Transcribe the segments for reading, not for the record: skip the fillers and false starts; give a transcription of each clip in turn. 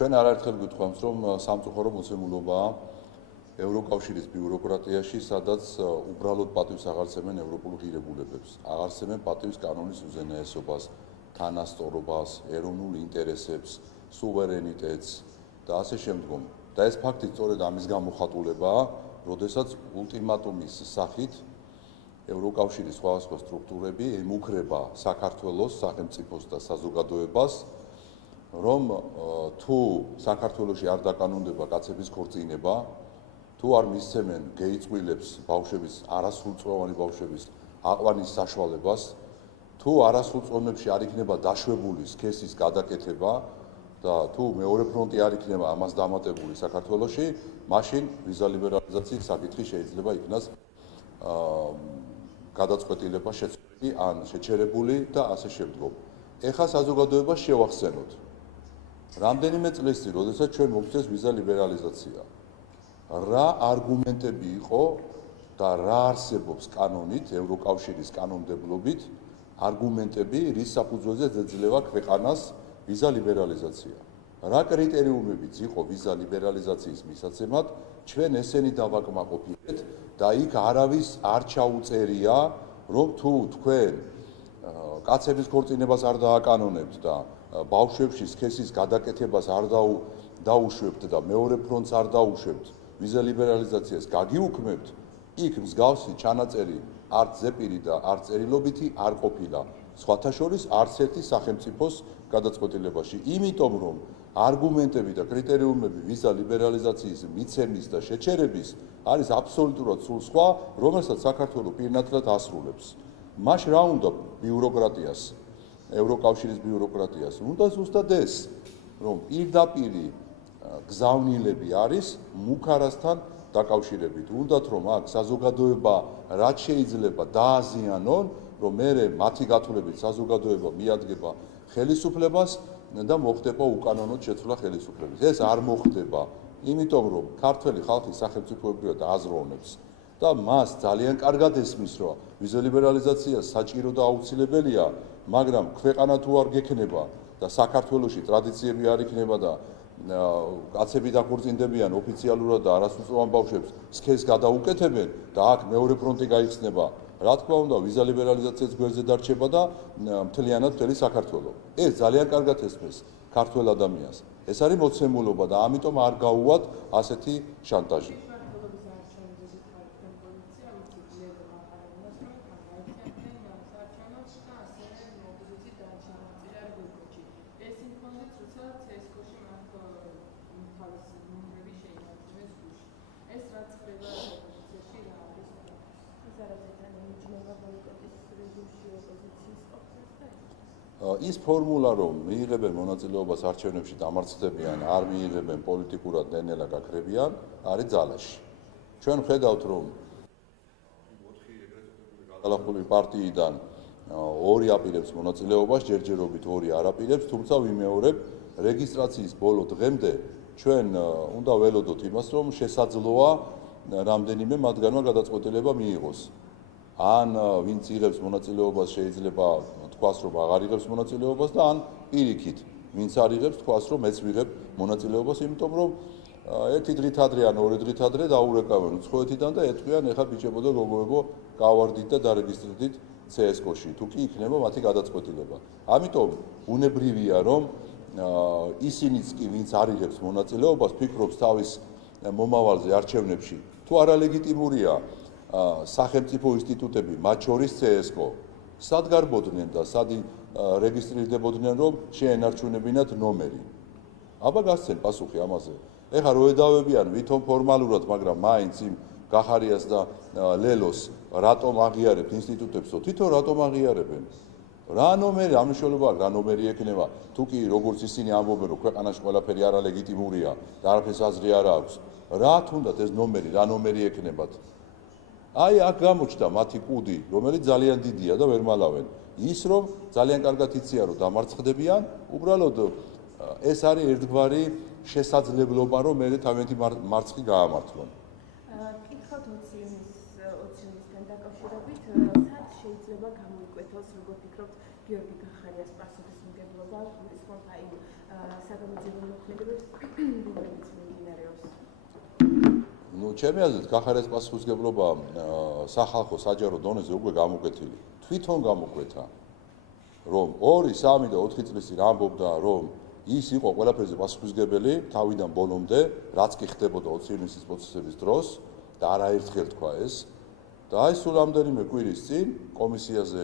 ჩვენ არაერთხელ გითხოვთ, რომ სამწუხარო მოცემულობაა ევროკავშირის ბიუროკრატიაში, სადაც უბრალოდ პატივს აღარსებენ ევროპულ ღირებულებებს, აღარსებენ პატივის კანონის უზენაესობას, თანასწორობას, ეროვნულ ინტერესებს, სუვერენიტეტს და ასე შემდგომ. და ეს ფაქტი სწორედ ამის გამოხატულებაა, როდესაც ულტიმატუმის სახით ევროკავშირის სხვადასხვა სტრუქტურები ემუქრება საქართველოს სახელმწიფოს და საზოგადოებას, რომ თუ საქართველოში არ დაკანონდება კაცების ქორწინება, თუ არ მისცემენ გეი წყვილებს, ბავშვების, არასრულწლოვანი ბავშვების აყვანის საშუალებას, თუ არასრულწლოვნებში არ იქნება დაშვებული სქესის გადაკეთება და თუ მეორე ფრონტი არ იქნება ამას დამატებული საქართველოში, მაშინ ვიზა ლიბერალიზაციის საკითხი შეიძლება იქნას გადაწყვეტილება შეცვლილი ან შეჩერებული და ასე შემდგომ. ეხლა საზოგადოებას შევახსენოთ. რამდენიმე წლის წინ, როდესაც ჩვენ მოგწეს ვიზა ლიბერალიზაცია, რა არგუმენტები იყო და რა არსებობს კანონით, ევროკავშირის კანონმდებლობით, არგუმენტები, რის საფუძველზე ეძლევა ქვეყანას ვიზა ლიბერალიზაცია. რა კრიტერიუმებიც იყო ვიზა ლიბერალიზაციის მისაცემად, ჩვენ ესენი დავაკმაყოფილეთ და იქ არავის არ ჩაუწერია, რომ თუ თქვენ კაცების ქორწინებას არ დააკანონებთ და ბავშვებში სქესის გადაკეთებას არ დაუშვებთ და მეორე ფრონტს არ დაუშვებთ, ვიზა ლიბერალიზაციას გაგიუქმებთ, იქ მსგავსი ჩანაწერი არც ზეპირი და არც წერილობითი არ ყოფილა. სხვათა შორის არც ერთი სახელმწიფოს გადაწყვეტილებაში, იმიტომ რომ არგუმენტები და კრიტერიუმები ვიზა ლიბერალიზაციის მიცემის და შეჩერების არის აბსოლუტურად სულ სხვა, რომელსაც საქართველოს პირნათლად ასრულებს. მაშ რა უნდა ბიუროკრატიას, ევროკავშირის ბიუროკრატიას? უნდა ზუსტად ეს, რომ პირდაპირ გზავნილები არის მუქარასთან დაკავშირებით. უნდათ რომ აქ საზოგადოება რაც შეიძლება დააზიანონ, რომ მერე მათი გათვლებით საზოგადოება მიადგება ხელისუფლებას და მოხდება უკანონოდ შეცვლა ხელისუფლების. ეს არ მოხდება, იმიტომ რომ ქართველი ხალხი სახელმწიფოებრივად აზროვნებს და მას ძალიან კარგად ესმის, რომ ვიზა ლიბერალიზაცია საჭირო და აუცილებელია, მაგრამ ქვეყანა თუ არ გექნება და საქართველოში ტრადიციები არ იქნება და კაცები დაქორწინდებიან ოფიციალურად და არასრულწლოვან ბავშვებს სქესს გადაუკეთებენ და აქ მეორე ფრონტი გაიხსნება, რა თქმა უნდა, ვიზა ლიბერალიზაციაც გვერდზე დარჩება და მთლიანად მთელი საქართველო. ეს ძალიან კარგად ესმის ქართველ ადამიანს. ეს არის მოცემულობა და ამიტომ არ გაუვათ ასეთი შანტაჟი. ის ფორმულა, რომ მიიღებენ მონაწილეობას არჩევნებში დამარცხდებიან, არ მიიღებენ პოლიტიკურად ნენელა გაქრებიან, არის ძალაში. ჩვენ ვხედავთ, რომ 4 გადალახული პარტიიდან 2 აპირებს მონაწილეობას, ჯერჯერობით 2 არ აპირებს, თუმცა ვიმეორებ, რეგისტრაციის ბოლო დღემდე ჩვენ უნდა ველოდოთ იმას, რომ შესაძლოა რამდენიმე მათგანმა გადაწყვეტილება მიიღოს. ან ვინც იღებს მონაწილეობას შეიძლება თქვას, რომ აღარ იღებს მონაწილეობას და ან პირიქით, ვინც არ იღებს თქვას, რომ მეც ვიღებ მონაწილეობას, იმიტომ რომ ერთი დღით ადრე ან 2 დღით ადრე დაურეკავენ უცხოეთიდან და ეთქვიან, ეხლა ბიჭებო და გოგოებო, გავარდით და დარეგისტრირდით CSGO-ში, თუ კი იქნება მათი გადაწყვეტილება. ამიტომ უნებრივია, რომ ისინიც კი, ვინც არ იღებს მონაწილეობას, ფიქრობს თავის მომავალზე არჩევნებში, თუ არალეგიტიმურია სახელმწიფო ინსტიტუტები, მათ შორის CSGO, სად გარბოდნენ და სად რეგისტრირდებოდნენ, რომ შეენარჩუნებინათ ნომერი. აბა გასცენ პასუხი ამაზე. ეხლა რო ედავებიან ვითომ ფორმალურად, მაგრამ მაინც იმ გახარიას და ლელოს რატომ აღიარებთ ინსტიტუტებსო, თვითონ რატომ აღიარებენ? რა ნომერი, ამ მნიშვნელობა რა ნომერი ექნება, თუ კი როგორც ისინი ამბობენ, რომ ქვეყანაში ყველაფერი არალეგიტიმურია და არაფერს აზრი არ აქვს. რა თუნდაც ეს ნომერი, რა ნომერი ექნებათ? აი აქ გამოჩნდა მათი კუდი, რომელიც ძალიან დიდია და ვერ მალავენ. ის რომ ძალიან კარგად იციან, რომ დამარცხდებიან, უბრალოდ ეს არის ერთგვარი შესაძლებლობა, რომ მე თავიანთი მარცხი გაამართლონ. კითხავთ 20-ისგან დაკავშირებით, სად შეიძლება გამოიკვეთოს, როგორ ფიქრობთ, გიორგი გახარიას პასუხისმგებლობა, გულისხმობთ აი საგამოძიებო მოქმედებებს ვინმეც მიმდინარეობს. ნუ ჩემი აზრით გახარეს პასუხისმგებლობა სახალხო საჯარო დონეზე უკვე გამოკვეთილი. თვითონ გამოკვეთა რომ 2, 3 და 4 წლის წინ ამბობდა რომ ის იყო ყველაფერზე პასუხისმგებელი თავიდან ბოლომდე, რაც კი ხდებოდა 20 ივნისის პროცესების დროს და არაერთხელ თქვა ეს. და აი სულ რამდენიმე კვირის წინ კომისიაზე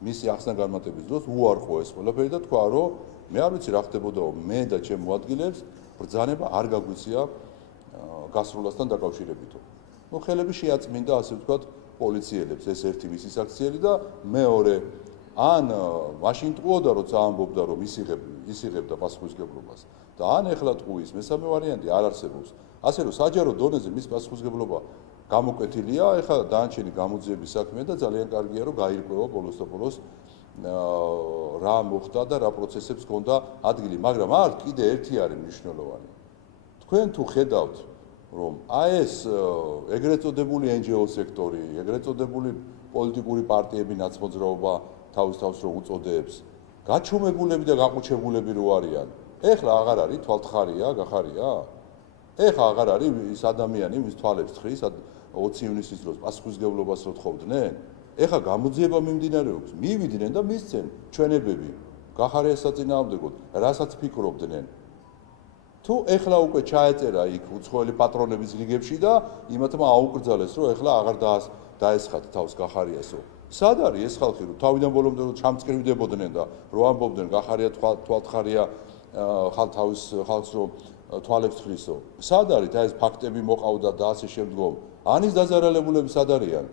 მისი ახსნა-განმარტების დროს უარყო ეს ყველაფერი და თქვა რომ მე არ ვიცი რა ხდებოდაო, მე და ჩემ მოადგილეებს ბრძანება არ გაგვიცია გასრულასთან დაკავშირებითო. ნუ ხელები შეაწმინდა ასე ვთქვათ პოლიციელებს ეს ერთი მისი საქციელი და მეორე ან მაშინ ტყუოდა როცა ამბობდა რომ ისიღებდა პასუხისმგებლობას და ან ეხლა ტყუის მესამე ვარიანტი არ არსებობს. ასე რომ საჯარო დონეზე მის პასუხისმგებლობა გამოკვეთილია, ეხლა დანარჩენი გამოძიების საქმეა და ძალიან კარგია რომ გაირკვევა ბოლოს და ბოლოს რა მოხდა და რა პროცესებს ჰქონდა ადგილი, მაგრამ აქ კიდე ერთი არის მნიშვნელოვანი. თქვენ თუ ხედავთ რომ აი ეს ეგრეთ წოდებული NGO სექტორი, ეგრეთ წოდებული პოლიტიკური პარტიები ნაცმოძრაობა თავის რომ უწოდებს, გაჩუმებულები და გაყუჩებულები რო არიან. ეხლა აღარ არის თვალთხარია, გახარია? ეხლა აღარ არის ის ადამიანი, ვის თვალებს თხრის 20 ივნისის დროს პასუხისმგებლობას რო თხოვდნენ? ეხლა გამოძიება მიმდინარეობს, მივიდნენ და მისცენ ჩვენებები. გახარიას საწინააღმდეგოდ, რასაც ფიქრობდნენ. თუ ეხლა უკვე ჩაეწერა იქ უცხოელი პატრონების რიგებში და იმათმა აუკრძალეს რომ ეხლა აღარ დაესხათ თავს გახარიასო. სად არის ეს ხალხი რომ თავიდან ბოლომდე რომ ჩამწკრივდებოდნენ და რომ ამბობდნენ გახარია თვალთხარია ხალხს რომ თვალებს თხრისო. სად არის და ეს ფაქტები მოყავდა და ასე შემდგომ. ანის დაზარალებულები სად არიან?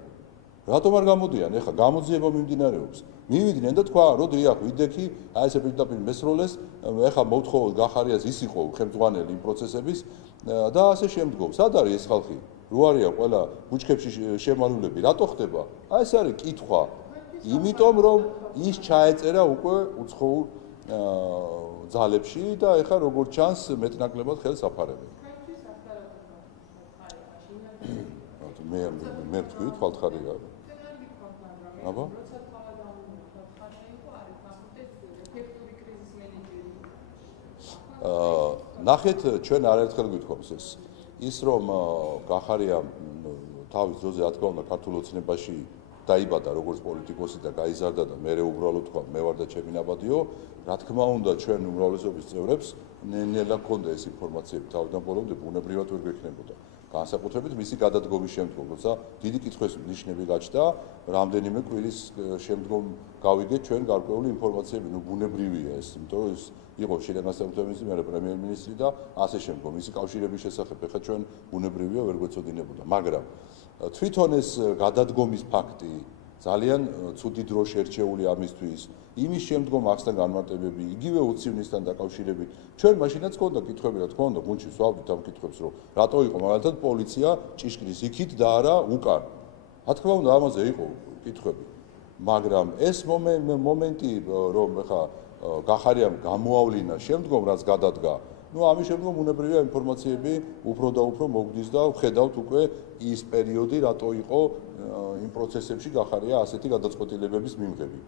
რატომ არ გამოდიან? ეხლა გამოძიება მიმდინარეობს. მივიდნენ და თქვა რომ დიახ ვიდექი აი ესე პირდაპირ მესროლეს ეხლა მოვთხოვოთ გახარიას ის იყო ხელმძღვანელი იმ პროცესების და ასე შემდგომ. სად არის ეს ხალხი? რო არიან ყველა ბუჩქებში შემალულები, რატო ხდება? აი ეს არის კითხვა. იმიტომ რომ ის ჩაეწერა უკვე უცხოურ ძალებში და ეხლა როგორც ჩანს მეტნაკლებად ხელს აფარებენ. მე ვთქვი თვალთხარია. აბა? ნახეთ ჩვენ არაერთხელ გვითხოვს ეს. ის რომ გახარია თავის დროზე რა თქმა უნდა ქართულ ოცნებაში დაიბადა როგორც პოლიტიკოსი და გაიზარდა და მე უბრალოდ თქვა მე ვარ და ჩემი ნაბადიო, რა თქმა უნდა ჩვენ უმრავლესობის წევრებს ნელა გქონდა ეს ინფორმაციები თავიდან ბოლომდე ბუნებრივად ვერ გექნებოდა. განსაკუთრებით მისი გადადგომის შემდგომ, როცა დიდი კითხვის ნიშნები გაჩნდა, რამდენიმე კვირის შემდგომ გავიგეთ ჩვენ გარკვეული ინფორმაციები, ნუ ბუნებრივია ეს, იმიტომ რომ ეს იყო შინაგანსაკუთრების მინისტრი, მერე პრემიერ-მინისტრი და ასე შემდგომ. მისი კავშირების შესახებ ეხლა ჩვენ ბუნებრივია ვერ გვეცოდინებოდა, მაგრამ თვითონ ეს გადადგომის ფაქტი ძალიან ცუდი დრო შერჩეული ამისთვის. იმის შემდგომ ახსნა განმარტებები, იგივე 20 ივნისთან დაკავშირებით. ჩვენ მაშინაც გქონდა კითხვები, რა თქმა უნდა, გუნდში ვსვავდით ამ კითხვებს, რომ რატო იყო მაგალითად პოლიცია ჭიშკრის იქით და არა უკან. რა თქმა უნდა, ამაზე იყო კითხვები. მაგრამ ეს მომენტი, რომ ეხა გახარიამ გამოავლინა შემდგომ რაც გადადგა, ნუ ამის შემდგომ უნებრივია ინფორმაციები უფრო და უფრო მოგდის და ვხედავთ უკვე ის პერიოდი, რატო იყო იმ პროცესებში გახარია ასეთი გადაწყვეტილებების მიმღები.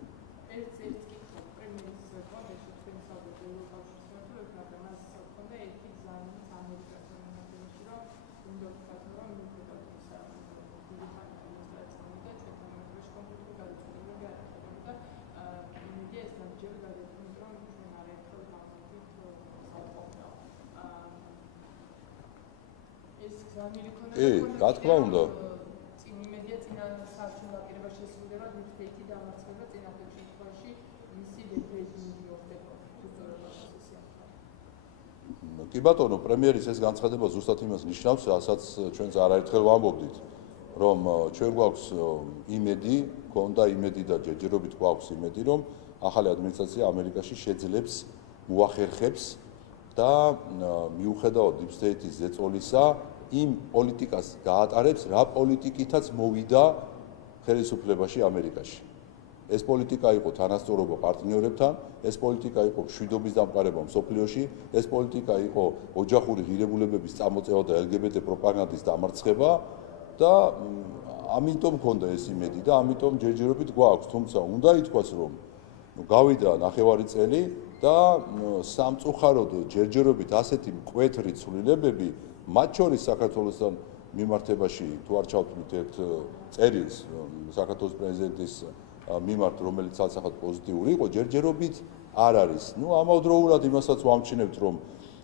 რა თქმა უნდა. კი ბატონო, პრემიერის ეს განცხადება ზუსტად იმას ნიშნავს, რასაც ჩვენც არაერთხელ ვამბობდით, რომ ჩვენ გვაქვს იმედი, გქონდა იმედი და ჯერჯერობით გვაქვს იმედი, რომ ახალი ადმინისტრაცია ამერიკაში შეძლებს, მოახერხებს და მიუხედავად deep state-ის ზეწოლისა, იმ პოლიტიკას გაატარებს, რა პოლიტიკითაც მოვიდა ხელისუფლებაში ამერიკაში. ეს პოლიტიკა იყო თანასწორობა პარტნიორებთან, ეს პოლიტიკა იყო მშვიდობის დამყარება მსოფლიოში, ეს პოლიტიკა იყო ოჯახური ღირებულებების წამოწევა და LGBT პროპაგანდის დამარცხება და ამიტომ მქონდა ეს იმედი და ამიტომ ჯერჯერობით გვაქვს, თუმცა უნდა ითქვას, რომ გავიდა ნახევარი წელი და სამწუხაროდ ჯერჯერობით ასეთი მკვეთრი ცვლილებები, მათ შორის საქართველოსთან მიმართებაში თუ არ ჩავთვლით ერთ წერილს საქართველოს პრეზიდენტის მიმართ, რომელიც ცალსახად პოზიტიური იყო, ჯერჯერობით არ არის. ამავდროულად იმასაც ვამჩნევთ, რომ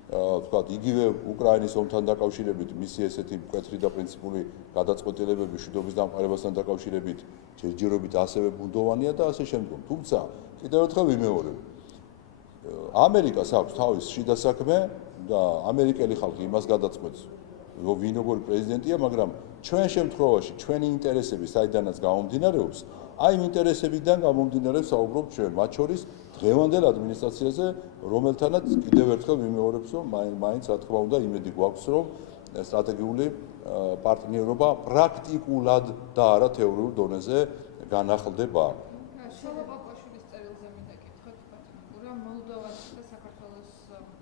ვთქვათ, იგივე უკრაინის ომთან დაკავშირებით მისი ესეთი მკვეთრი და პრინციპული გადაწყვეტილებები მშვიდობის დამყარებასთან დაკავშირებით ჯერჯერობით ასევე ბუნდოვანია და ასე შემდგომ. თუმცა კიდევ ერთხელ ვიმეორებ, ამერიკას აქვს თავის შიდა საქმე და ამერიკელი ხალხი იმას გადაწყვეტს, ვინ როგორი პრეზიდენტია, მაგრამ ჩვენ შემთხვევაში ჩვენი ინტერესები საიდანაც გამომდინარეობს, აი იმ ინტერესებიდან გამომდინარეობს საუბრობ ჩვენ, მათ შორის დღევანდელ ადმინისტრაციაზე, რომელთანაც კიდევ ერთხელ ვიმეორებს, რომ მაინც რა თქმა უნდა იმედი გვაქვს, რომ სტრატეგიული პარტნიორობა პრაქტიკულად და არა თეორიულ დონეზე განახლდება. შალვა-პაპუაშვილის წერილზე მინდა კითხოთ, ბატონო, მოლდოვას და საქართველოს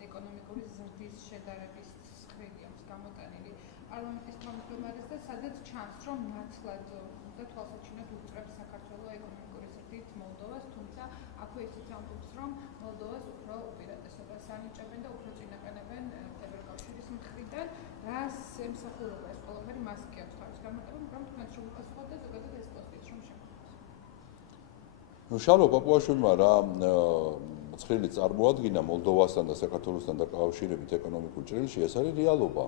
ეკონომიკური ზრდის შედარების ცხრილი აქვს გამოტანილი პარლამენტის თავმჯდომარეს და სადაც ჩანს, რომ ნაცვლად და თვალსაჩინოდ უწევს საქართველოს ეკონომიკური ზრდით მოლდოვას, თუმცა აქვე ისიც ამბობს, რომ მოლდოვას უფრო უპირატესობას ანიჭებენ და უფრო წინაყენებენ ევროკავშირის მხრიდან, რას ემსახურება ეს ყველაფერი მას კი აქვს თავის გამოტანა, მაგრამ თქვენ რომ უპასუხოთ და ზოგადად ეს პოსტიც რომ შეგვიძლია. შალვა-პაპუაშვილმა რა ცხრილი წარმოადგინა მოლდოვასთან და საქართველოსთან დაკავშირებით ეკონომიკურ ჭრილში, ეს არის რეალობა.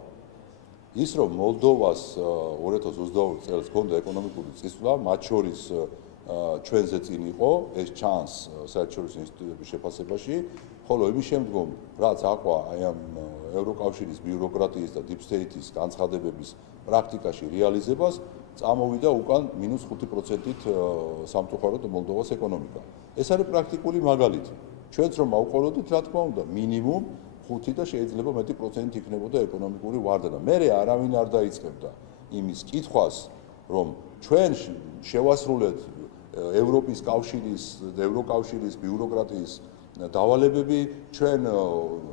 ის რომ მოლდოვას 2022 წელს ჰქონდა ეკონომიკური წისვლა, მათ შორის ჩვენზე წინ იყო, ეს ჩანს საერთაშორისო ინსტიტუტების შეფასებაში, ხოლო იმის შემდგომ, რაც აყვა აი ამ ევროკავშირის ბიუროკრატიის და deep state-ის განცხადებების პრაქტიკაში რეალიზებას, წამოვიდა უკან -5%-ით სამწუხაროდ მოლდოვას ეკონომიკა. ეს არის პრაქტიკული მაგალითი. ჩვენც რომ ავყოლოდით, რა თქმა უნდა, მინიმუმ 5 და შეიძლება მეტი პროცენტი იქნებოდა ეკონომიკური ვარდნა. მერე არავინ არ დაიწყებდა იმის კითხვას, რომ ჩვენ შევასრულეთ ევროპის კავშირის, ევროკავშირის ბიუროკრატიის დავალებები, ჩვენ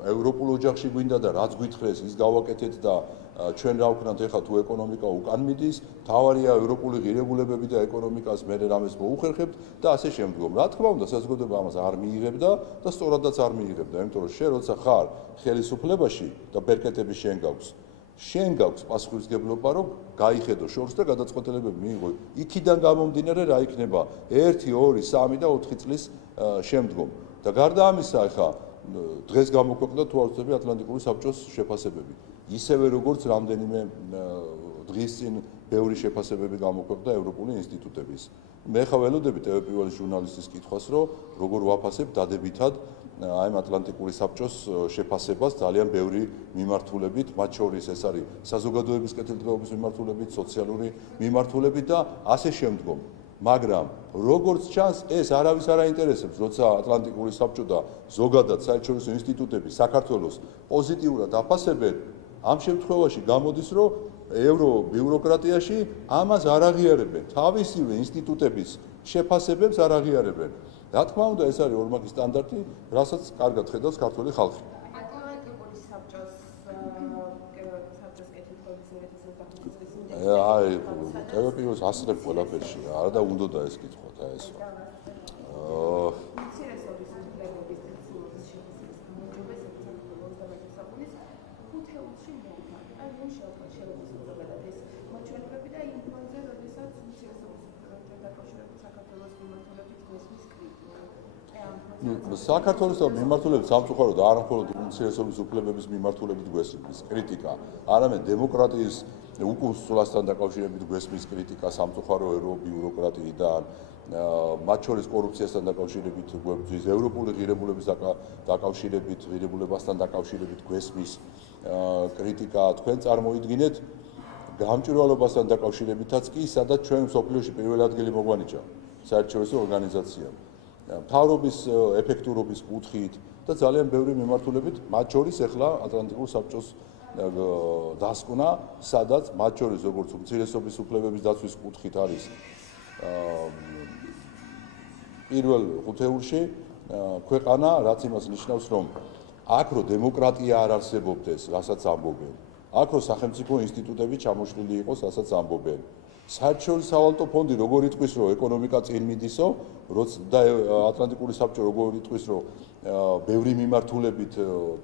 ევროპულ ოჯახში გვინდა და რაც გვითხრეს, ის გავაკეთეთ და ჩვენ რა ვქნათ ეხლა თუ ეკონომიკა უკან მიდის, თავარია ევროპული ღირებულებები და ეკონომიკას მერე რამეს მოუხერხებთ და ასე შემდგომ. რა თქმა უნდა, საზოგადოება ამას არ მიიღებდა და სწორადაც არ მიიღებდა, იმიტომ რომ შენ როცა ხარ ხელისუფლებაში და ბერკეტები შენ გაქვს პასუხისმგებლობა, რომ გაიხედო შორს და გადაწყვეტილებები მიიღო. იქიდან გამომდინარე რა იქნება 1, 2, 3 და 4 წლის შემდგომ. და გარდა ამისა, ახლა დღეს გამოქვეყნდა თუ არ ვცდები ატლანტიკური საბჭოს შეფასებები. ისევე როგორც რამდენიმე დღის წინ ბევრი შეფასებები გამოქვეყნდა ევროპული ინსტიტუტების. მე ხა ველოდები ტელევიზიის ჟურნალისტის კითხვას, რომ როგორ ვაფასებ დადებითად აი ამ ატლანტიკური საბჭოს შეფასებას ძალიან ბევრი მიმართულებით, მათ შორის ეს არის საზოგადოების კეთილდღეობის მიმართულებით, სოციალური მიმართულებით და ასე შემდგომ. მაგრამ როგორც ჩანს, ეს არავის არ აინტერესებს, როცა ატლანტიკური საბჭო და ზოგადად საერთაშორისო ინსტიტუტები საქართველოს პოზიტიურად აფასებენ, ამ შემთხვევაში გამოდის, რომ ევრობიუროკრატიაში ამას არ აღიარებენ, თავისივე ინსტიტუტების შეფასებებს არ აღიარებენ. რა თქმა უნდა, ეს არის ორმაგი სტანდარტი, რასაც კარგად ხედავს ქართული ხალხი. ატლანტიკური საბჭოს კეთილდღეობის ინსტიტუტის აი, ტელევიზიას ასრებ ყველაფერში, არა და უნდოდა ეს კითხოთ, აი ეს. უმცირესობის უფლებების დაცვის შეფასების გამარჯვებას საქართველოს და მეთვალყურის 5 ელჩი მოუხდა. აი, ნუ შეუძლებს ზოგადად ეს მოჩვენებები და იმ ფონზე, როდესაც უმცირესობის უფლებებთან დაკავშირებით საქართველოს მიმართულებით გვესმის კრიტიკა. საქართველოსთან მიმართულებით სამწუხაროდ არ მხოლოდ უმცირესობის უფლებების მიმართულებით გვესმის კრიტიკა, არამედ დემოკრატიის უკუსვლასთან დაკავშირებით გვესმის კრიტიკა სამწუხარო ევრობიუროკრატიიდან, მათ შორის კორუფციასთან დაკავშირებით გვესმის, ევროპული ღირებულების დაკავშირებით, ღირებულებასთან დაკავშირებით გვესმის კრიტიკა. თქვენ წარმოიდგინეთ გამჭვირვალობასთან დაკავშირებითაც კი, სადაც ჩვენ მსოფლიოში პირველი ადგილი მოგვანიჭა საერთაშორისო ორგანიზაციამ. მთავრობის ეფექტურობის კუთხით და ძალიან ბევრი მიმართულებით, მათ შორის ახლა ატლანტიკურ საბჭოს დასკვნა, სადაც მათ შორის როგორც უმცირესობის უფლებების დაცვის კუთხით არის პირველ ხუთეულში ქვეყანა, რაც იმას ნიშნავს, რომ აქ რო დემოკრატია არ არსებობდეს, რასაც ამბობენ. აქ რო სახელმწიფო ინსტიტუტები ჩამოშლილი იყოს, რასაც ამბობენ. საერთაშორისო სავალუტო ფონდი როგორ იტყვის, რომ ეკონომიკა წინ მიდისო, და ატლანტიკური საბჭო როგორ იტყვის, რომ ბევრი მიმართულებით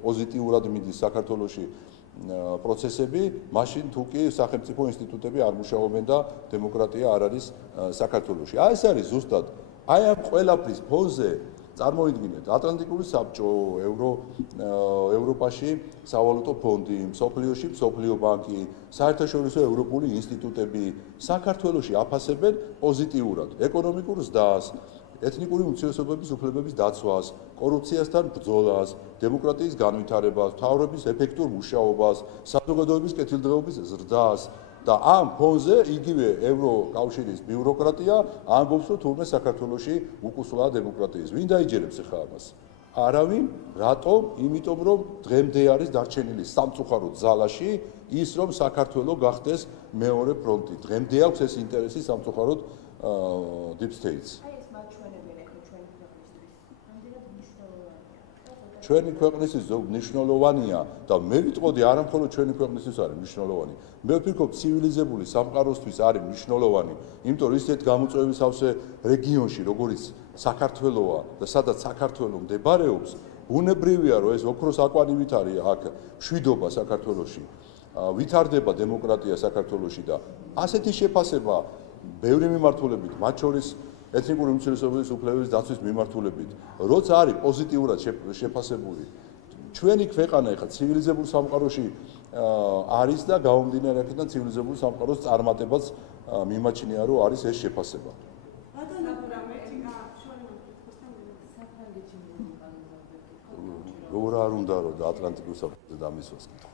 პოზიტიურად მიდის საქართველოში პროცესები, მაშინ თუ კი სახელმწიფო ინსტიტუტები არ მუშაობენ და დემოკრატია არ არის საქართველოში. აი ეს არის ზუსტად აი ამ ყველაფრის ფონზე წარმოიდგინეთ ატლანტიკური საბჭო, ევროპაში სავალუტო ფონდი, მსოფლიოში მსოფლიო ბანკი, საერთაშორისო ევროპული ინსტიტუტები საქართველოში აფასებენ პოზიტიურად ეკონომიკურ ზრდას, ეთნიკური უმცირესობების უფლებების დაცვას, კორუფციასთან ბრძოლას, დემოკრატიის განვითარებას, მთავრობის ეფექტურ მუშაობას, საზოგადოების კეთილდღეობის ზრდას და ამ ფონზე იგივე ევროკავშირის ბიუროკრატია ამბობს, რომ თურმე საქართველოში უკუსლაა დემოკრატიის. ვინ დაიჯერებს ახლა ამას? არავინ, რატომ? იმიტომ რომ დღემდე არის დარჩენილი სამწუხაროდ ზალაში ის რომ საქართველო გახდეს მეორე ფრონტი. დღემდე აქვს ეს ინტერესი სამწუხაროდ deep states. ჩვენი ქვეყნისთვის მნიშვნელოვანია და მე ვიტყოდი არა მხოლოდ ჩვენი ქვეყნისთვის არის მნიშვნელოვანი. მე ვფიქრობ ცივილიზებული სამყაროსთვის არის მნიშვნელოვანი, იმიტომ რომ ისეთ გამოწვევის ავსე რეგიონში, როგორც საქართველოა და სადაც საქართველო მდებარეობს, ბუნებრივია რომ ეს ოქროს აკვანივით არის აქ მშვიდობა საქართველოში. ვითარდება დემოკრატია საქართველოში და ასეთი შეფასება ბევრი მიმართულებით, მათ შორის ეთნიკური უმცირესობების უფლებების დაცვის მიმართულებით, როცა არის პოზიტიურად შეფასებული, ჩვენი ქვეყანა ეხლა ცივილიზებულ სამყაროში არის და გამომდინარე აქედან ცივილიზებულ სამყაროს წარმატებას მიმაჩნია, რომ არის ეს შეფასება. როგორ არ უნდა რომ ატლანტიკურ საბჭოზე დამისვას კითხვა.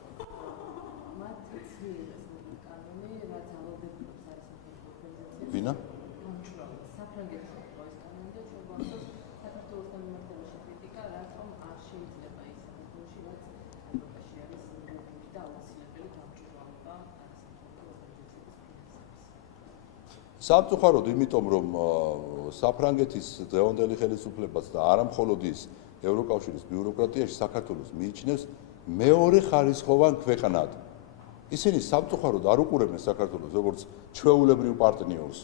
ვინა? სამწუხაროდ, იმიტომ რომ საფრანგეთის დღევანდელი ხელისუფლებაც და არა მხოლოდ ის ევროკავშირის ბიუროკრატიაში საქართველოს მიიჩნევს მეორე ხარისხოვან ქვეყნად. ისინი სამწუხაროდ არ უყურებენ საქართველოს როგორც ჩვეულებრივ პარტნიორს.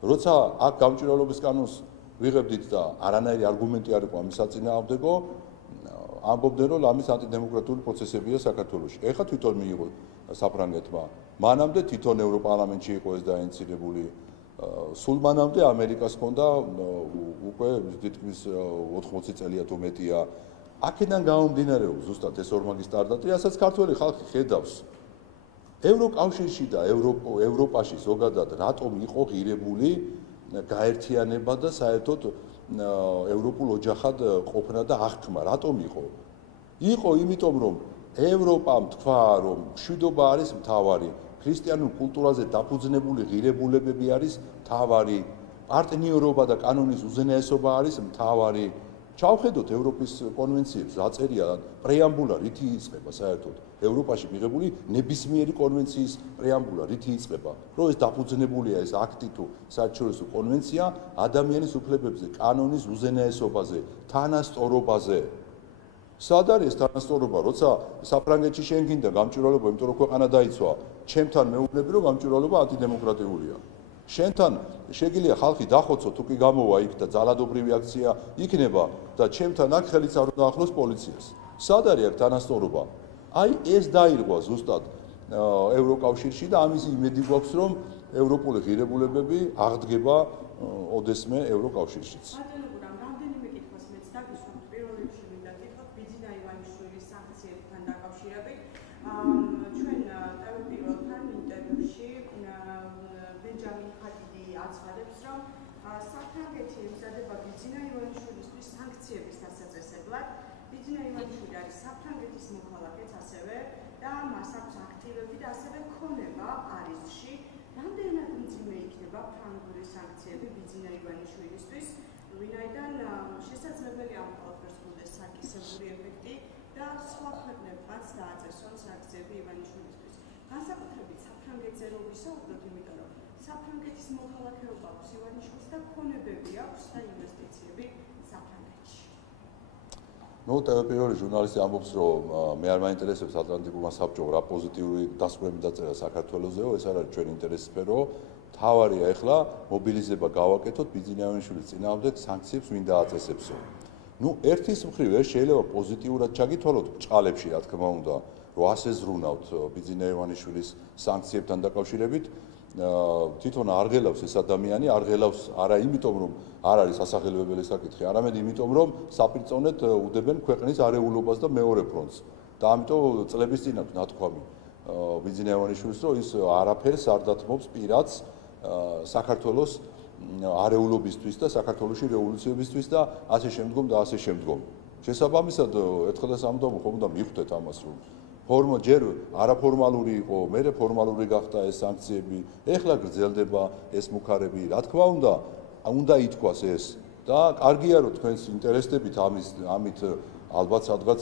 როცა აქ გამჭვირვალობის კანონს ვიღებდით და არანაირი არგუმენტი არ იყო ამის საწინააღმდეგო, ამბობდნენ რომ ამის ანტიდემოკრატიული პროცესებია საქართველოში. ეხლა თვითონ მიიღო საფრანგეთმა. მანამდე თვითონ ევროპარლამენტში იყო ეს დაინიცირებული. სულ მანამდე ამერიკას ჰქონდა უკვე თითქმის 80 წელია თუ მეტია. აქედან გამომდინარეობს ზუსტად ეს ორმაგი სტანდარტი, რასაც ქართველი ხალხი ხედავს. ევროკავშირში და ევროპაში ზოგადად რატომ იყო ღირებული გაერთიანება და საერთოდ ევროპულ ოჯახად ყოფნა და აღქმა, რატომ იყო? იყო იმიტომ რომ ევროპამ თქვა რომ მშვიდობა არის მთავარი, ქრისტიანულ კულტურაზე დაფუძნებული ღირებულებები არის მთავარი, პარტნიორობა და კანონის უზენაესობა არის მთავარი. ჩავხედოთ ევროპის კონვენციებს, აწერია პრეამბულა, რითი იწყება საერთოდ ევროპაში მიღებული ნებისმიერი კონვენციის პრეამბულა, რითი იწყება, რომ ეს დაფუძნებულია ეს აქტი თუ საერთაშორისო კონვენცია ადამიანის უფლებებზე, კანონის უზენაესობაზე, თანასწორობაზე. სად არის ეს თანასწორობა, როცა საფრანგეთში შენგინდა გამჭვირვალობა, იმიტომ რომ ქვეყანა დაიცვა, ჩემთან მეუბნები რომ გამჭვირვალობა ანტიდემოკრატიულია. შენთან შეგიძლია ხალხი დახოცო, თუ კი გამოვა იქ და ძალადობრივი აქცია იქნება და ჩემთან აქ ხელიც არ უნდა ახლოს პოლიციას. სად არის აქ თანასწორობა? აი ეს დაირღვა ზუსტად ევროკავშირში და ამის იმედი გვაქვს რომ ევროპული ღირებულებები აღდგება ოდესმე ევროკავშირშიც. ვინაიდან შესაძლებელია ამ ყველაფერს გულდეს საკისებური ეფექტი და სხვა ქვეყნებმაც დააწესონ სანქციები ივანიშვილისთვის. განსაკუთრებით საფრანგეთზე რო ვისაუბროთ, იმიტომ რომ საფრანგეთის მოქალაქეობა აქვს ივანიშვილს და ქონებები აქვს და ინვესტიციები საფრანგეთში. ნუ პირველი ჟურნალისტი ამბობს, რომ მე არ მაინტერესებს ატლანტიკურმა საბჭომ რა პოზიტიური დასკვნები დაწერა საქართველოსეო, ეს არ არის ჩვენი ინტერესის სფერო. თავარია ახლა მობილიზება გავაკეთოთ ბიძინეევანიშვილის წინააღმდეგ სანქციებს ვინ დააწესებსო. ნუ ერთის მხრივ ეს შეიძლება პოზიტიურად ჩაგითვალოთ ბჭყალებში, რა თქმა უნდა, რომ ასე ზრუნავთ ბიძინეევანიშვილის სანქციებთან დაკავშირებით. თვითონ არ ღელავს ეს ადამიანი, არ ღელავს არა იმიტომ, რომ არ არის სასახელებელი საკითხი, არამედ იმიტომ, რომ საპირწონედ უდებენ ქვეყნის არეულობას და მეორე ფრონტს. და ამიტომ წლების წინ აქვს ნათქვამი ბიძინეევანიშვილის, რომ ის არაფერს არ დათმობს პირადს საქართველოს არეულობისთვის და საქართველოში რევოლუციებისთვის და ასე შემდგომ და ასე შემდგომ. შესაბამისად, ერთხელ და სამუდამო ხომ უნდა მივხვდეთ ამას, რომ ჯერ არაფორმალური იყო, მერე ფორმალური გახდა ეს სანქციები, ეხლა გრძელდება ეს მუქარები, რა თქმა უნდა ითქვას ეს და კარგია რომ თქვენს ინტერესდებით ამით ალბათ სადღაც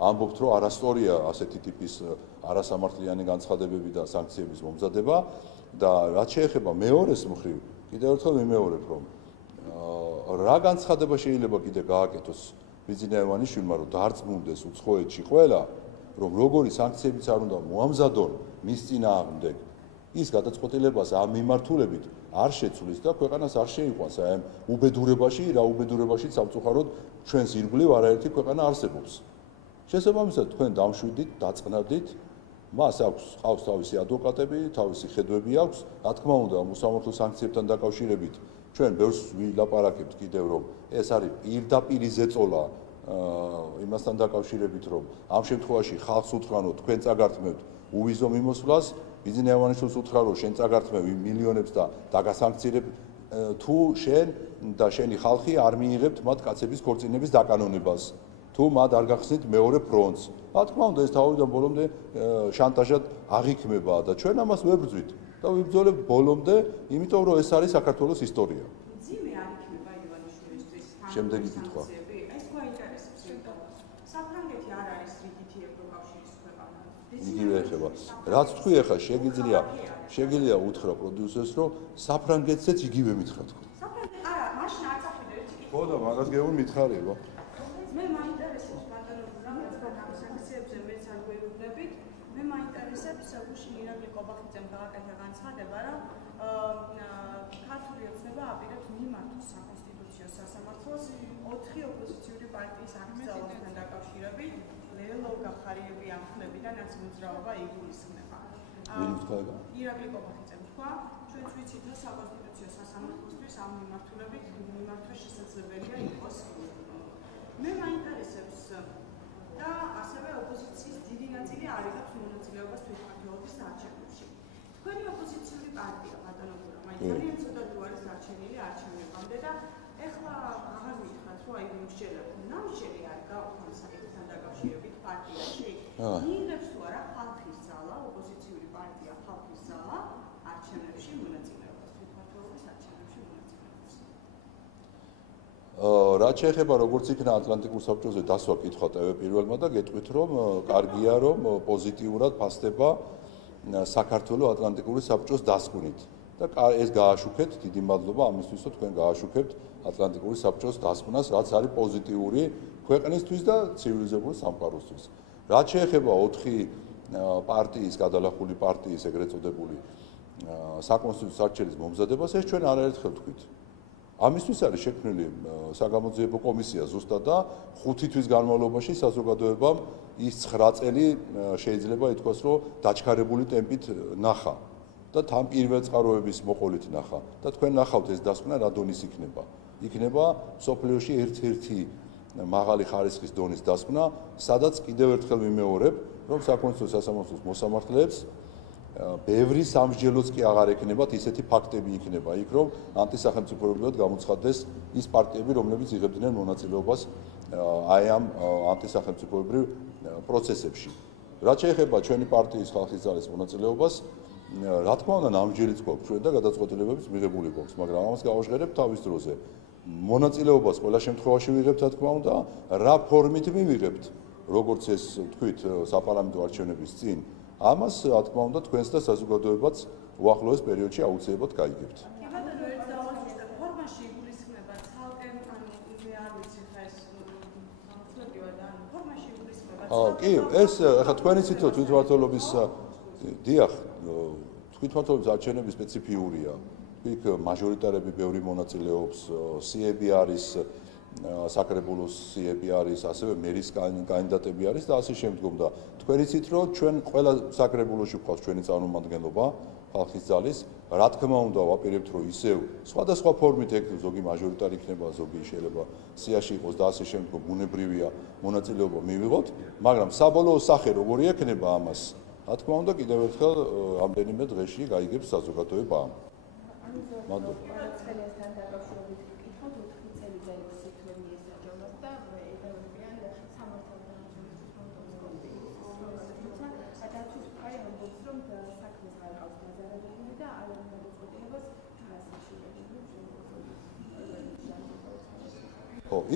ამბობთ, რომ არასწორია ასეთი ტიპის არასამართლიანი განცხადებები და სანქციების მომზადება და რაც შეეხება მეორეს მხრივ, კიდევ ერთხელ ვიმეორებ, რომ რა განცხადება შეიძლება კიდე გააკეთოს ბიძინეევანიშვილმა, რომ დარწმუნდეს უცხოეთში ყველა, რომ როგორი სანქციებიც არ უნდა მოამზადონ მის წინააღმდეგ, ის გადაწყვეტილებას ამ მიმართულებით არ შეცვლის და ქვეყანას არ შეიყვანს აი ამ უბედურებაში, რა უბედურებაშიც სამწუხაროდ ჩვენს ირგვლივ არაერთი ქვეყანა არსებობს. შესაბამისად, თქვენ დამშვიდით, დაწყნადით, მას ყავს თავისი ადვოკატები, თავისი ხედვები აქვს, რა თქმა უნდა, მოსამართლე სანქციებთან დაკავშირებით ჩვენ ბევრს ვილაპარაკებთ კიდევ, რომ ეს არის პირდაპირი ზეწოლა იმასთან დაკავშირებით, რომ ამ შემთხვევაში ხალხს უთხრანო, თქვენ წაგართმევთ უვიზო მიმოსვლას, ბიძინეევანიშვილს უთხრა, რომ შენ წაგართმევ მილიონებს და დაგასანქცირებ, თუ შენ და შენი ხალხი არ მიიღებთ მათ კაცების ქორწინების დაკანონებას. თუ მათ არ გახსნით მეორე ფრონტს. რა თქმა უნდა, ეს თავიდან ბოლომდე შანტაჟად აღიქმება და ჩვენ ამას ვებრძვით და ვიბრძოლებ ბოლომდე, იმიტომ რომ ეს არის საქართველოს ისტორია. ძიმე არ იქნება ივანიშვილისთვის შემდეგი კითხვა. ეს გვაინტერესებს, იმიტომ საფრანგეთი არ არის რიგითი ევროკავშირის ქვეყანა. იგივე ეხება. რაც თქვი ახლა შეგიძლია უთხრა პროდიუსერს, რომ საფრანგეთსაც იგივე მითხრა თქვი. საფრანგეთი არა, მაშინ არ წახვიდა ერთი კითხვა. ხო და მაგას გეუბნ მითხარიო. მე მაინტერესებს ბატონო, რამაც ამ სანქციებზე მეც არ გვეუბნებით, მე მაინტერესებს გუშინ ირაკლი კობახიძემ გააკეთა განცხადება, რომ ქართული ოცნება აპირებს მიმართოს საკონსტიტუციო სასამართლოს 4 ოპოზიციური პარტიის აკრძალვასთან დაკავშირებით, ლელო გახარიები ამხნებიდან რაც მოძრაობა იგულისხმება. ირაკლი კობახიძემ თქვა, ჩვენც ვიცით, რომ საკონსტიტუციო სასამართლოსთვის ამ მიმართულებით მიმართვა შესაძლებელია იყოს. მე მაინტერესებს და ასევე ოპოზიციის დიდი ნაწილი არ იღებს მონაწილეობას თვითმმართველობის არჩევნებში. თქვენი ოპოზიციური პარტია ბატონო გურამ, აი ძალიან ცოტა თუ არის დარჩენილი არჩევნებამდე და ეხლა აღარ მითხრათ, რომ აი მოსჯელები ნამჯერი არ გაუქმეს საკითხთან დაკავშირებით პარტიაში. მიიღებს თუ არა ხალხის ძალა, ოპოზიციური პარტია ხალხის ძალა არჩევნებში მონაწილეობას, თვითმმართველობის არჩევნებში მონაწილეობას. რაც შეეხება როგორც იქნა ატლანტიკურ საბჭოზე დასვა კითხვა პირველმა და გეტყვით რომ კარგია რომ პოზიტიურად ფასდება საქართველოს ატლანტიკური საბჭოს დასკვნით და ეს გააშუქეთ დიდი მადლობა ამისთვის რომ თქვენ გააშუქებთ ატლანტიკური საბჭოს დასკვნას რაც არის პოზიტიური ქვეყნისთვის და ცივილიზებული სამყაროსთვის რაც შეეხება 4 პარტიის გადალახული პარტიის ეგრეთ წოდებული საკონსტიტუციო არჩევნების მომზადებას ეს ჩვენ არაერთხელ თქვით ამისთვის არის შექმნილი საგამოძიებო კომისია ზუსტად და 5 თვის განმავლობაში საზოგადოებამ ის 9 წელი შეიძლება ითქვას რომ დაჩქარებული ტემპით ნახა და თან პირველ წყაროების მოყოლით ნახა და თქვენ ნახავთ ეს დასკვნა რა დონის იქნება სოფლიოში ერთ-ერთი მაღალი ხარისხის დონის დასკვნა სადაც კიდევ ერთხელ ვიმეორებ რომ საკონსტიტუციო სასამართლოს მოსამართლეებს ბევრი სამსჯელოც კი აღარ ექნებათ ისეთი ფაქტები იქნება იქ რომ ანტისახელმწიფოებრივად გამოცხადდეს ის პარტიები რომლებიც იღებდნენ მონაწილეობას აი ამ ანტისახელმწიფოებრივ პროცესებში რაც შეეხება ჩვენი პარტიის ხალხის ძალის მონაწილეობას რა თქმა უნდა ნამჯერიც გვაქვს ჩვენ და გადაწყვეტილებებიც მიღებული გვაქვს მაგრამ ამას გავაჟღერებთ თავის დროზე მონაწილეობას ყველა შემთხვევაში ვიღებთ რა თქმა უნდა რა ფორმით მივიღებთ როგორც ეს თქვით საპარლამენტო არჩევნების წინ ამას რა თქმა უნდა თქვენს და საზოგადოებაც უახლოეს პერიოდში აუცილებლად გაიგებთ. კი ბატონო, ერთ დავაწყოთ ფორმაში იგულისხმება ცალკე ანუ მე არ ვიცი ხა ეს სამწუხაროა და ფორმაში იგულისხმება. კი, ეს ახლა თქვენი თვითმმართველობის დიახ თვითმმართველობის არჩევნები სპეციფიურია. იქ მაჟორიტარები ბევრი მონაწილეობს, სიები არის, საკრებულოს სიები არის, ასევე მერის კანდიდატები არის და ასე შემდგომ და თქვენ იცით რომ ჩვენ ყველა საკრებულოში გვყავს ჩვენი წარმომადგენლობა ხალხის ძალის, რა თქმა უნდა ვაპირებთ რომ ისევ სხვადასხვა ფორმით ეგ ზოგი მაჟორიტარი იქნება, ზოგი შეიძლება სიაში იყოს და ასე შემდგომ ბუნებრივია მონაწილეობა მივიღოთ, მაგრამ საბოლოო სახე როგორი ექნება ამას, რა თქმა უნდა კიდევ ერთხელ ამდენიმე დღეში გაიგებს საზოგადოება ამ. მადლობა. ცხელიასთან დაკავშირებით ვკითხოთ 4 წელი დაიწყო თვე მიესაჯულოს და ედავებიან სამართალთან დაცვის ფაი ამბობს რომ საქმეს არ ყავს დაზარალებული და არ უნდა მოწოდებას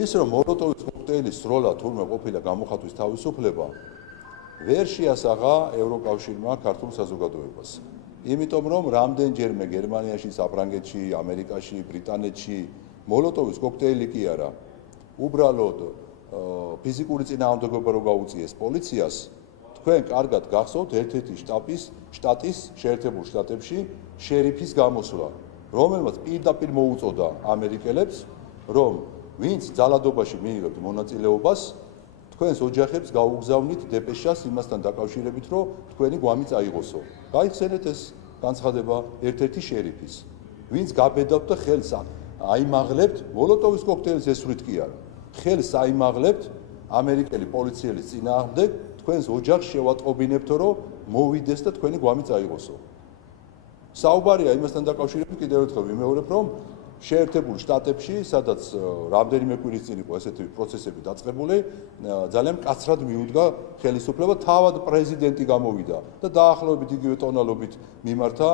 ის რომ მოლოტოვის კოქტეილის სროლა თურმე ყოფილა გამოხატვის თავისუფლება ვერ შეასაღა ევროკავშირმა ქართულ საზოგადოებას. იმიტომ რომ რამდენჯერმე გერმანიაში, საფრანგეთში, ამერიკაში, ბრიტანეთში მოლოტოვის კოქტეილი კი არა, უბრალოდ ფიზიკური წინააღმდეგობა რო გაუწიეს პოლიციას, თქვენ კარგად გახსოვთ ერთ-ერთი შტატის შეერთებულ შტატებში შერიფის გამოსვლა, რომელმაც პირდაპირ მოუწოდა ამერიკელებს, რომ ვინც ძალადობაში მიიღებთ მონაწილეობას, თქვენს ოჯახებს გაუგზავნით დეპეშას იმასთან დაკავშირებით, რომ თქვენი გვამი წაიღოსო. გაიხსენეთ ეს განცხადება ერთ-ერთი შერიფის. ვინც გაბედავთ და ხელს აიმაღლებთ, მოლოტოვის კოქტეილის ესვრით კი არა. ხელს აიმაღლებთ ამერიკელი პოლიციელის წინააღმდეგ, თქვენს ოჯახს შევატყობინებთო, რომ მოვიდეს და თქვენი გვამი წაიღოსო. საუბარია იმასთან დაკავშირებით კიდევ ერთხელ ვიმეორებ, რომ შეერთებულ შტატებში, სადაც რამდენიმე კვირის წინ იყო ესეთი პროცესები დაწყებული, ძალიან მკაცრად მიუდგა ხელისუფლება, თავად პრეზიდენტი გამოვიდა და დაახლოებით იგივე ტონალობით მიმართა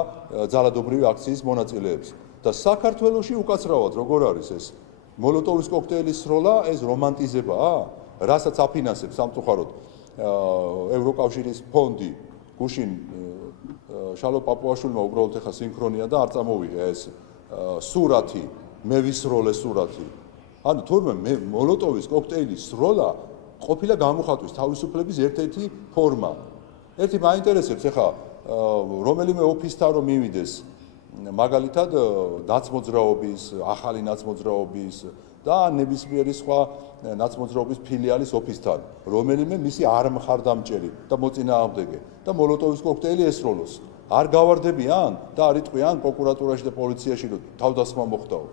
ძალადობრივი აქციის მონაწილეებს. და საქართველოში უკაცრავად როგორ არის ეს? მოლოტოვის კოქტეილის სროლა ეს რომანტიზებაა, რასაც აფინანსებს სამწუხაროდ ევროკავშირის ფონდი, გუშინ შალო პაპუაშვილმა უბრალოდ ეხა სინქრონია და არ წამოვიღე ეს სურათი, მე ვისროლე სურათი. ანუ თურმე მოლოტოვის კოქტეილის სროლა ყოფილა გამოხატვის თავისუფლების ერთ-ერთი ფორმა. ერთი მაინტერესებს ეხა რომელიმე ოფისთან რომ მივიდეს მაგალითად ნაცმოძრაობის, ახალი ნაცმოძრაობის და ნებისმიერი სხვა ნაცმოძრაობის ფილიალის ოფისთან, რომელიმე მისი არ მხარდამჭერი და მოწინააღმდეგე და მოლოტოვის კოქტეილი ესროლოს. არ გავარდებიან და არ იტყვიან პროკურატურაში და პოლიციაში რომ თავდასხმა მოხდაო.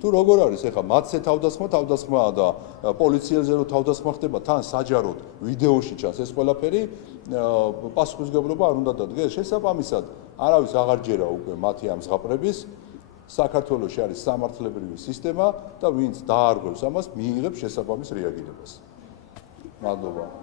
თუ როგორ არის ეხა მათზე თავდასხმაა და პოლიციელზე რომ თავდასხმა ხდება თან საჯაროდ ვიდეოში ჩანს ეს ყველაფერი პასუხისმგებლობა არ უნდა დადგეს შესაბამისად არავის აღარ ჯერა უკვე მათი ამ ზღაპრების საქართველოში არის სამართლებრივი სისტემა და ვინც დაარღვევს ამას მიიღებს შესაბამის რეაგირებას. მადლობა.